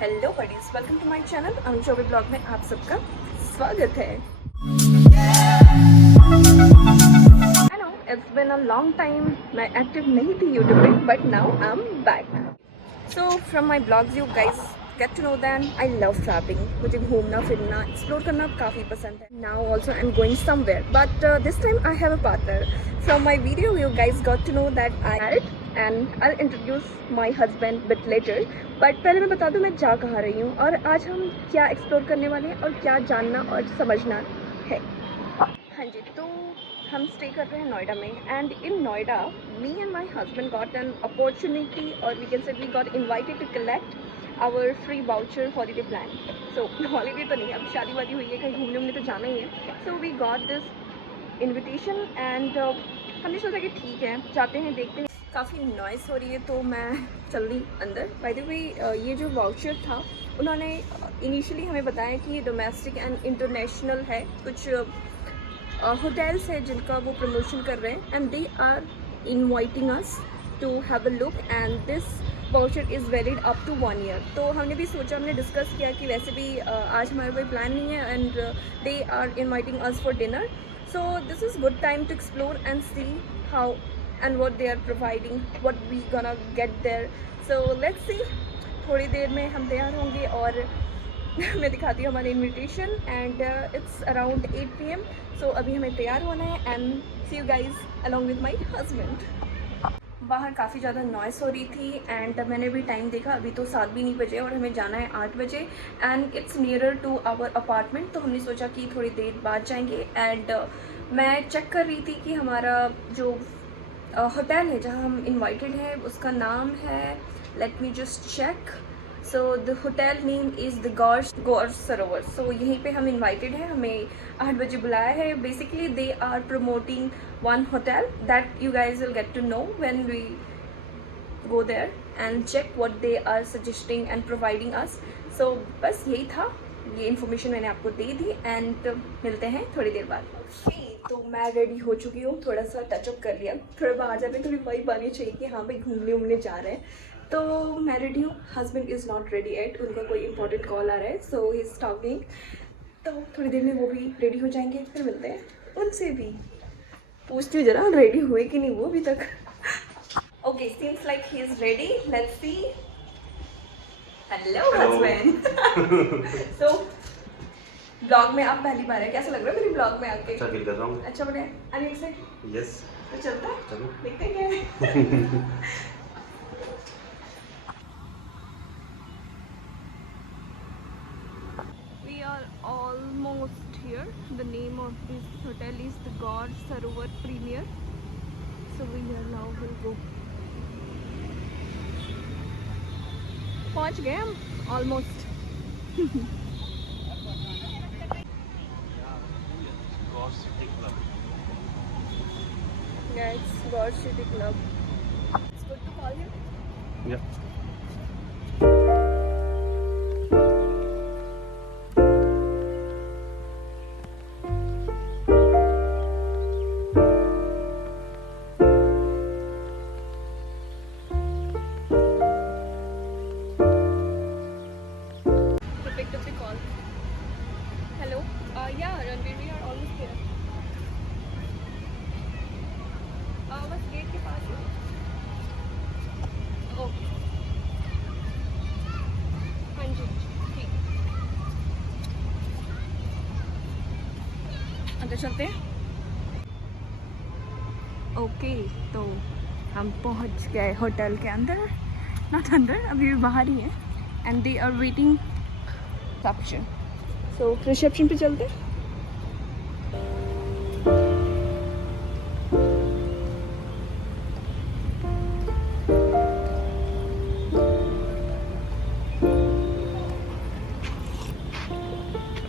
Hello buddies, welcome to my channel अनुचोवी blog में आप सबका स्वागत है। I know it's been a long time, मैं एक्टिव नहीं थी यूट्यूब पे, but now I am back. So from my blogs you guys get to know that I love travelling. मुझे घूमना फिरना एक्सप्लोर करना काफ़ी पसंद है। Now also I am going somewhere, but this time I have a partner. From my video you guys got to know that I am married and I'll introduce my husband bit later, but पहले मैं बता दूं मैं जा कहाँ रही हूँ और आज हम क्या एक्सप्लोर करने वाले हैं और क्या जानना और समझना है। हाँ जी, तो हम स्टे कर रहे हैं नोएडा में and in Noida me and my husband got an opportunity और we can say we got invited to collect our free voucher holiday plan. So holiday तो नहीं, अब शादी वादी हुई है, कहीं घूमने उमने तो जाना ही है। So we got this invitation and हमने सोचा कि ठीक है जाते हैं, देखते हैं। काफ़ी नॉइस हो रही है तो मैं चल रही अंदर। बाय द वे ये जो वाउचर था उन्होंने इनिशियली हमें बताया कि ये डोमेस्टिक एंड इंटरनेशनल है। कुछ होटल्स है जिनका वो प्रमोशन कर रहे हैं and they are inviting us to have a look and this voucher is valid up to 1 year. तो हमने भी सोचा, हमने डिस्कस किया कि वैसे भी आज हमारा कोई प्लान नहीं है and they are inviting us for dinner. So this is good time to explore and see how and what they are providing, what we gonna get there. So let's see. थोड़ी देर में हम तैयार होंगे और मैं दिखाती हूँ हमारी invitation and it's around 8 PM. So अभी हमें तैयार होना है and see you guys along with my husband. बाहर काफ़ी ज़्यादा नॉइस हो रही थी एंड मैंने भी टाइम देखा, अभी तो 7 भी नहीं बजे और हमें जाना है 8 बजे and it's nearer to our apartment. तो हमने सोचा कि थोड़ी देर बाद जाएंगे एंड मैं चेक कर रही थी कि हमारा जो होटल है जहाँ हम इनवाइटेड हैं उसका नाम है, let me just check. So the hotel name is the Gaur Sarovar. So यहीं पे हम इनवाइटेड हैं, हमें 8 बजे बुलाया है। Basically they are promoting one hotel that you guys will get to know when we go there and check what they are suggesting and providing us. So बस यही था, ये इन्फॉर्मेशन मैंने आपको दे दी एंड मिलते हैं थोड़ी देर बाद। तो मैं रेडी हो चुकी हूँ, थोड़ा सा टचअप कर लिया, थोड़ा बाहर जाने थोड़ी वाइब आनी चाहिए कि हाँ भाई घूमने उमने जा रहे हैं। तो मैं रेडी हूँ, husband is not ready eight, उनका कोई इंपॉर्टेंट कॉल आ रहा है सो ही इज़ टॉकिंग। तो थोड़ी देर में वो भी रेडी हो जाएंगे, फिर मिलते हैं उनसे भी। पूछती हूँ जरा रेडी हुए कि नहीं वो अभी तक। Okay, seems like he is ready, let's see. Hello husband. So blog में आप पहली बार है, कैसा लग रहा है मेरी ब्लॉग में आके? अच्छा फील कर रहा हूँ। अच्छा बने, आर यू एक्साइटेड? यस। तो चलता है, चलो देखते हैं क्या है। We are almost here. The name of this hotel is the Gaur Sarovar Premier. So we are now will go. पहुंच गए हम almost. Yeah, it's Gaur City Club. It's good to call you. या He picked up the call. Hello. Yeah, Ranveer, we are almost here. बस gate के पास है। Okay, हाँ जी ठीक, अंदर चलते हैं। ओके, तो हम पहुंच गए होटल के अंदर, नॉट अंदर, अभी भी बाहर ही है and they are waiting reception. So reception पे चलते हैं।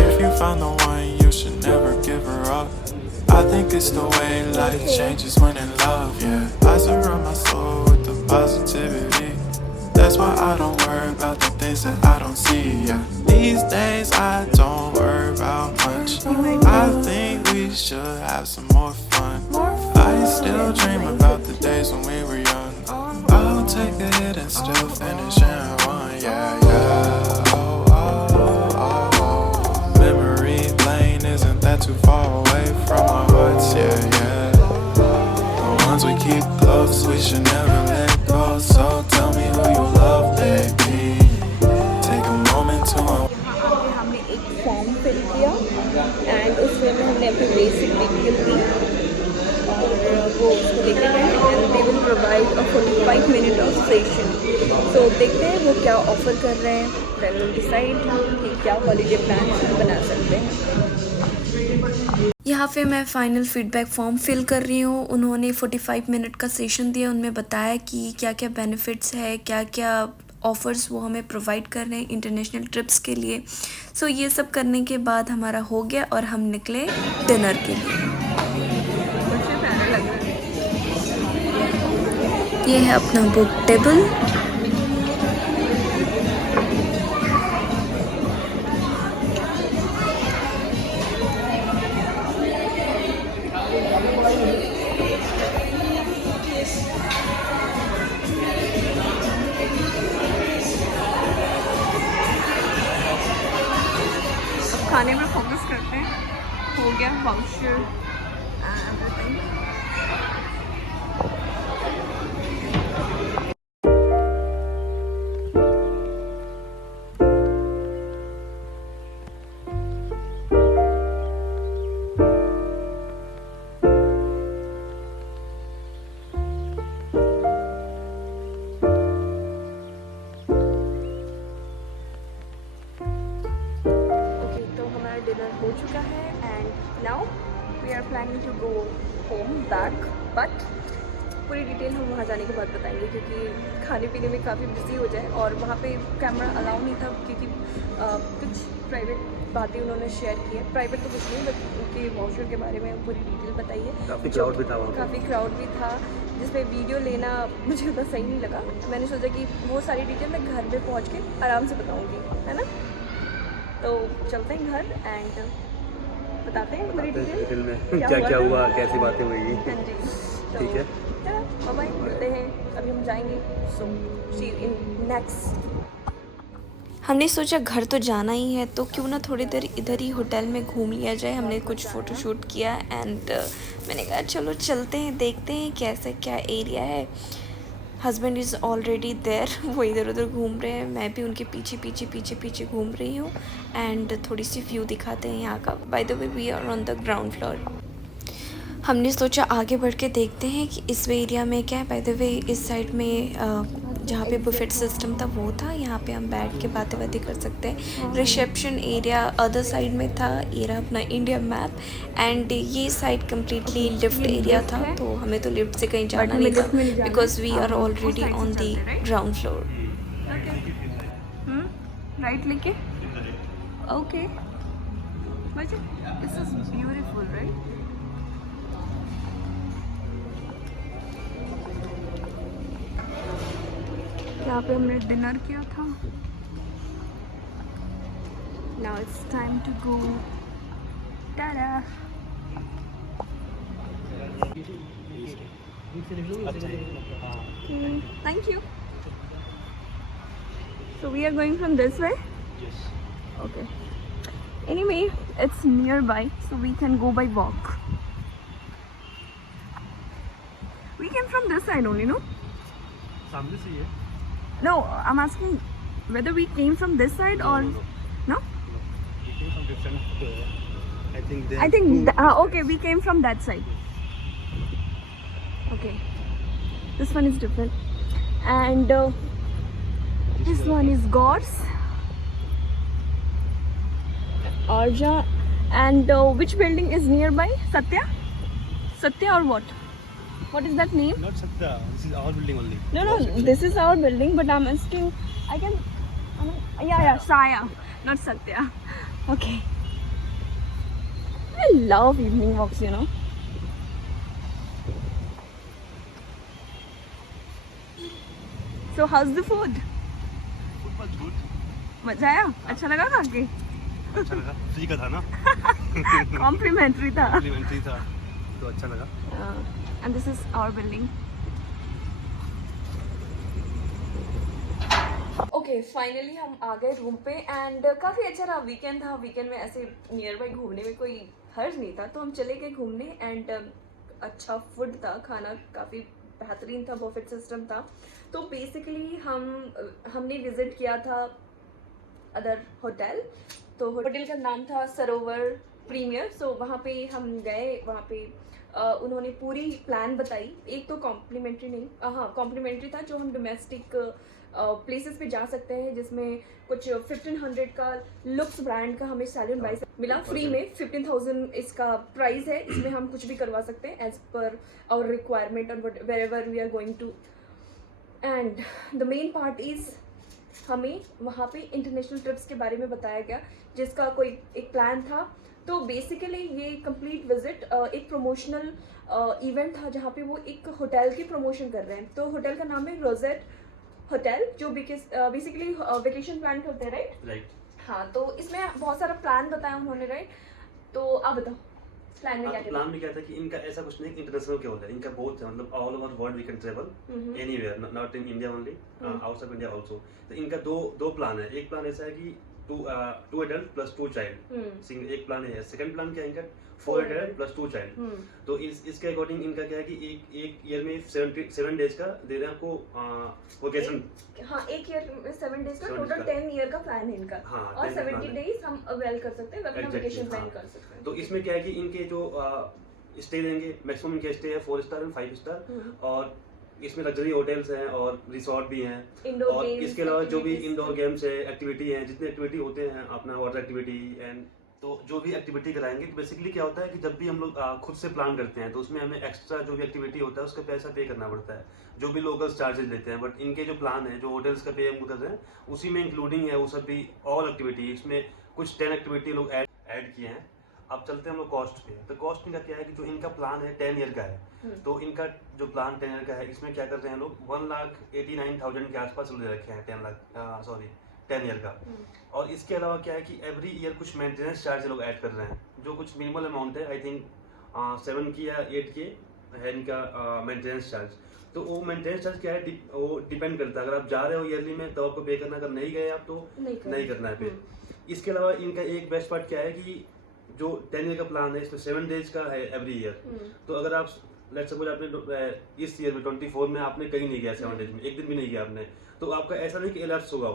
If you find the one, you should never give her up. I think it's the way life changes when in love, yeah. I surround my soul with the positivity. That's why I don't worry about the things that I don't see, yeah. These days I don't worry about much. I think we should have some more fun. I still dream about the days when we were young. I'll take a hit and still finish in one, yeah, yeah. should never let go. So tell me who you love, baby. Take a moment to यहाँ आके हमने एक form fill किया and उसमें हमने अपनी basic detail दी और वो उसको लेके गए and they will provide a 45 minute of session. So देखते हैं वो क्या ऑफर कर रहे हैं, देन विल डिसाइड कि क्या हॉलीडे प्लान बना सकते हैं. यहाँ पे मैं फ़ाइनल फ़ीडबैक फॉर्म फिल कर रही हूँ. उन्होंने 45 मिनट का सेशन दिया, उनमें बताया कि क्या क्या बेनिफिट्स है, क्या क्या ऑफ़र्स वो हमें प्रोवाइड कर रहे हैं इंटरनेशनल ट्रिप्स के लिए. सो ये सब करने के बाद हमारा हो गया और हम निकले डिनर के लिए. ये है अपना बुक टेबल. खाने में फोकस करते हैं. हो गया वाउचर एवरीथिंग. डिनर हो चुका है and now we are planning to go home back. But पूरी डिटेल हम वहाँ जाने के बाद बताएंगे क्योंकि खाने पीने में काफ़ी बिजी हो जाए और वहाँ पे कैमरा अलाउ नहीं था क्योंकि कुछ प्राइवेट बातें उन्होंने शेयर की है. प्राइवेट तो कुछ नहीं बट उनके वाउचर के बारे में पूरी डिटेल बताइए. काफ़ी क्राउड भी था जिसमें वीडियो लेना मुझे उतना सही नहीं लगा. मैंने सोचा कि वो सारी डिटेल मैं घर पे पहुँच के आराम से बताऊँगी, है ना. तो चलते हैं घर एंड बताते हैं पूरी डिटेल में क्या हुआ, कैसी बातें हुई. हाँ जी, ठीक है, बाय बाय, मिलते हैं. अभी हम जाएंगे. सो सी यू इन नेक्स्ट. हमने सोचा घर तो जाना ही है तो क्यों ना थोड़ी देर इधर ही होटल में घूम लिया जाए. हमने कुछ फ़ोटोशूट किया एंड मैंने कहा चलो चलते हैं, देखते हैं कैसा क्या एरिया है. हस्बैंड इज़ ऑलरेडी देयर, वो इधर उधर घूम रहे हैं. मैं भी उनके पीछे पीछे पीछे पीछे घूम रही हूँ एंड थोड़ी सी व्यू दिखाते हैं यहाँ का. By the way we are on the ground floor. हमने सोचा आगे बढ़ के देखते हैं कि इस एरिया में क्या है. बाय द वे इस साइड में जहाँ पे बुफेट सिस्टम था वो था. यहाँ पे हम बैठ के बातें कर सकते हैं. रिसेप्शन एरिया अदर साइड में था. ये रहा अपना इंडिया मैप एंड ये साइड कम्प्लीटली लिफ्ट एरिया था. तो हमें तो लिफ्ट से कहीं जाना नहीं था because we are already on the ground floor. Right लेके okay. This is beautiful right. यहाँ पे हमने डिनर किया था. Now it's time to go. Tata. Thank you. So we are going from this way. Okay. Anyway it's near by so we can go by walk. We came from this side only. No, सामने से ही है. No, I'm asking whether we came from this side or no? We came from different. I think okay, we came from that side. Okay, this one is different, and this one is Gors, Arja, and which building is nearby? Satya or what? What is that name? Not Satya. This is our building only. No, this is our building, but I'm asking. Yeah, Saya, not Satya. Okay. I love evening walks, you know. So how's the food? Food was good. मजा आया? अच्छा लगा खा के? अच्छा लगा. Free का था ना? Complimentary था. Complimentary था. तो अच्छा लगा. And this is our building. Okay finally हम आ गए रूम पे एंड काफ़ी अच्छा रहा. वीकेंड था. वीकेंड में ऐसे नियर बाई घूमने में कोई हर्ज नहीं था तो हम चले गए घूमने एंड अच्छा फूड था. खाना काफ़ी बेहतरीन था, परफेक्ट सिस्टम था। तो बेसिकली हमने विजिट किया था अदर होटल, तो होटल का नाम था सरोवर प्रीमियर। सो वहाँ पे हम गए, वहाँ पे उन्होंने पूरी प्लान बताई। एक तो कॉम्प्लीमेंट्री नहीं, हाँ कॉम्प्लीमेंट्री था, जो हम डोमेस्टिक प्लेसेस पे जा सकते हैं, जिसमें कुछ 1500 का लुक्स ब्रांड का हमें सैलून बाइस मिला फ्री में। 15,000 इसका प्राइस है, इसमें हम कुछ भी करवा सकते हैं एज पर आवर रिक्वायरमेंट और wherever we are going to. And the main part is हमें वहाँ पे इंटरनेशनल ट्रिप्स के बारे में बताया गया, जिसका कोई एक प्लान था। तो बेसिकली ये कंप्लीट विजिट एक प्रमोशनल इवेंट था, जहाँ पे वो एक होटल की प्रमोशन कर रहे हैं। तो होटल का नाम है रोजेट होटल, जो बेसिकली वेकेशन प्लान करते हैं, राइट? हाँ, तो इसमें बहुत सारा प्लान बताया उन्होंने, राइट? तो आप बताओ प्लान में क्या प्लान में क्या था कि इनका ऐसा कुछ नहीं इंटरनेशनल क्या होता है, इनका बहुत है, मतलब all over world we can travel anywhere, not in India only, outside India also. तो इनका दो प्लान है। एक प्लान ऐसा है कि two adult plus 2 child, single एक प्लान है। सेकंड प्लान क्या है इनका 4 एडल्ट प्लस 2 चाइल्ड। तो इसके अकॉर्डिंग इनका क्या है कि एक ईयर में 7 डेज का दे रहे हैं आपको वेकेशन। हाँ, एक ईयर में 7 डेज का, टोटल 10 ईयर का प्लान है इनका। हाँ, और 70 डेज हम अवेल कर सकते हैं, अपना वेकेशन प्लान कर सकते हैं। तो इसमें क्या है कि इनके जो स्टे देंगे, मैक्सिमम इनके स्टे है 4 स्टार एंड 5 स्टार, और इसमें लग्जरी होटल्स हैं और रिसोर्ट भी हैं। और इसके अलावा जो भी इंडोर गेम्स है, एक्टिविटी हैं, जितने एक्टिविटी होते हैं अपना वाटर एक्टिविटी एंड तो जो भी एक्टिविटी कराएंगे। तो बेसिकली क्या होता है कि जब भी हम लोग खुद से प्लान करते हैं तो उसमें हमें एक्स्ट्रा जो भी एक्टिविटी होता है उसका पैसा पे करना पड़ता है, जो भी लोकल चार्जेस लेते हैं। बट इनके जो प्लान है, जो होटल्स का पे हम कर रहे हैं, उसी में इंक्लूडिंग है वो सब भी ऑल एक्टिविटी। इसमें कुछ 10 एक्टिविटी लोग ऐड किए हैं। अब चलते हैं हम लोग कॉस्ट पे। तो कॉस्ट इनका क्या है कि जो इनका प्लान है 10 ईयर का है। तो इनका जो प्लान 10 ईयर का है, इसमें क्या कर रहे हैं लोग 1,89,000 के आसपास ले रखे हैं 10 ईयर का। और इसके अलावा क्या है कि एवरी ईयर कुछ मेंटेनेंस चार्ज लोग ऐड कर रहे हैं, जो कुछ मिनिमल अमाउंट है, आई थिंक 7 की या 8 के है इनका मेंटेनेंस चार्ज। तो वो मेंटेनेंस चार्ज क्या है, वो डिपेंड करता है। अगर आप जा रहे हो ईयरली में तो आपको पे करना, अगर नहीं गए आप तो नहीं करना है पे। इसके अलावा इनका एक बेस्ट पार्ट क्या है कि जो 10 ईयर का प्लान है, इसमें 7 डेज का है एवरी ईयर। तो अगर आप लेट्स सपोज आपने इस ईयर में 24 में आपने कहीं नहीं गया 7 डेज में, एक दिन भी नहीं गया आपने, तो आपका ऐसा नहीं कि एलर्स होगा,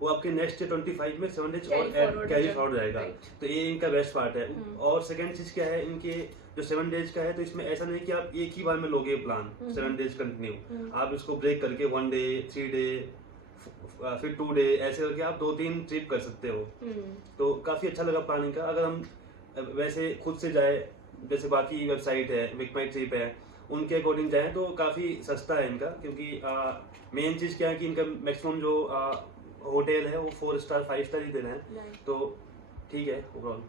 वो आपके नेक्स्ट ईयर 25 में 7 डेज और कैरी फॉरवर्ड जाएगा। तो ये इनका बेस्ट पार्ट है। और सेकंड चीज क्या है, इनके जो 7 डेज का है, तो इसमें ऐसा नहीं कि आप एक ही बार में लोगे प्लान 7 डेज कंटिन्यू। आप इसको ब्रेक करके 1 डे, 3 डे, फिर 2 डे, ऐसे करके आप 2-3 ट्रिप कर सकते हो। तो काफी अच्छा लगा प्लानिंग का। अगर हम वैसे खुद से जाए, जैसे बाकी वेबसाइट है, मेक माई ट्रिप है, उनके अकॉर्डिंग जाएं तो काफ़ी सस्ता है इनका। क्योंकि मेन चीज़ क्या है कि इनका मैक्सिमम जो होटल है वो 4 स्टार 5 स्टार ही दे रहे हैं, तो ठीक है ओवरऑल।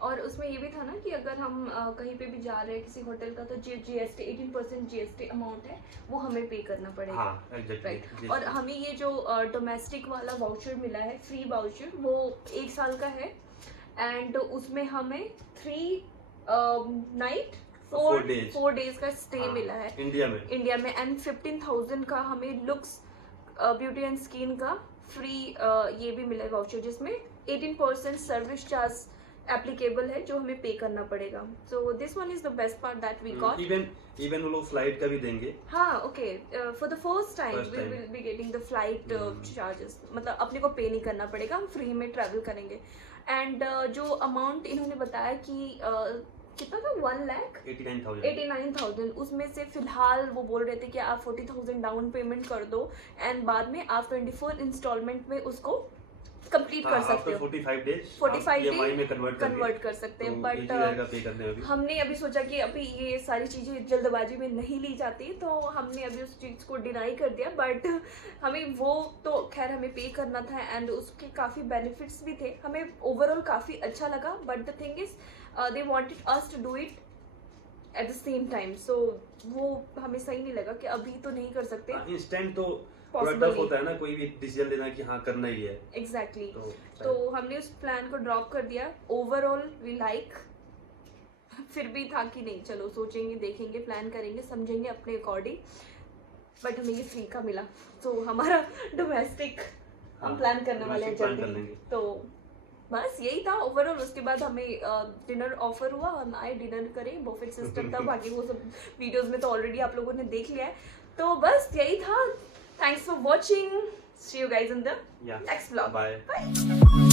और उसमें ये भी था ना कि अगर हम कहीं पे भी जा रहे हैं किसी होटल का, तो GST 18% GST अमाउंट है वो हमें पे करना पड़ेगा। हाँ, exactly, राइट। और हमें ये जो डोमेस्टिक वाला वाउचर मिला है, फ्री वाउचर, वो 1 साल का है। एंड उसमें हमें 3 नाइट 4 डेज का स्टे मिला है इंडिया में। एंड 15,000 का हमें लुक्स ब्यूटी एंड स्किन का फ्री ये भी मिला है वाउचर, जिसमें 18% सर्विस चार्ज एप्लीकेबल है, जो हमें पे करना पड़ेगा। So this one is the best part that we got. Even वो लोग फ्लाइट का भी देंगे। हाँ, okay, for the first time we will be getting the flight charges, मतलब अपने को पे नहीं करना पड़ेगा, हम फ्री में ट्रैवल करेंगे। एंड जो अमाउंट इन्होंने बताया कि कितना था, 1,89,000, उसमें से फिलहाल वो बोल रहे थे कि आप 40,000 डाउन पेमेंट कर दो एंड बाद में आप 24 इंस्टॉलमेंट में उसको कंप्लीट कर सकते हो। 45 डेज में कन्वर्ट कर सकते हैं। बट हमने अभी सोचा कि अभी ये सारी चीजें जल्दबाजी में नहीं ली जाती, तो हमने अभी उस चीज को डिनाई कर दिया। बट हमें वो तो खैर हमें पे करना था एंड उसके काफी बेनिफिट्स भी थे, हमें ओवरऑल काफी अच्छा लगा। But the thing is they wanted us to do it at the same time, so वो हमें सही नहीं लगा कि अभी तो नहीं कर सकते। इंस्टेंट तो टफ होता है ना कोई भी डिसीजन लेना कि हाँ करना ही है। एग्जैक्टली। तो हमने उस प्लान को ड्रॉप कर दिया। ओवरऑल वी लाइक, फिर भी था कि नहीं चलो सोचेंगे, देखेंगे, प्लान करेंगे, समझेंगे अपने अकॉर्डिंग। बट हमें ये फ्री का मिला, तो हमारा डोमेस्टिक हम प्लान करने वाले हैं जल्दी। तो बस यही था ओवरऑल। उसके बाद हमें डिनर ऑफर हुआ, हम आए डिनर करें, बफेट सिस्टम था, बाकी वो सब वीडियोस में तो ऑलरेडी आप लोगों ने देख लिया है। तो बस यही था, thanks for watching, see you guys in the next vlog, bye.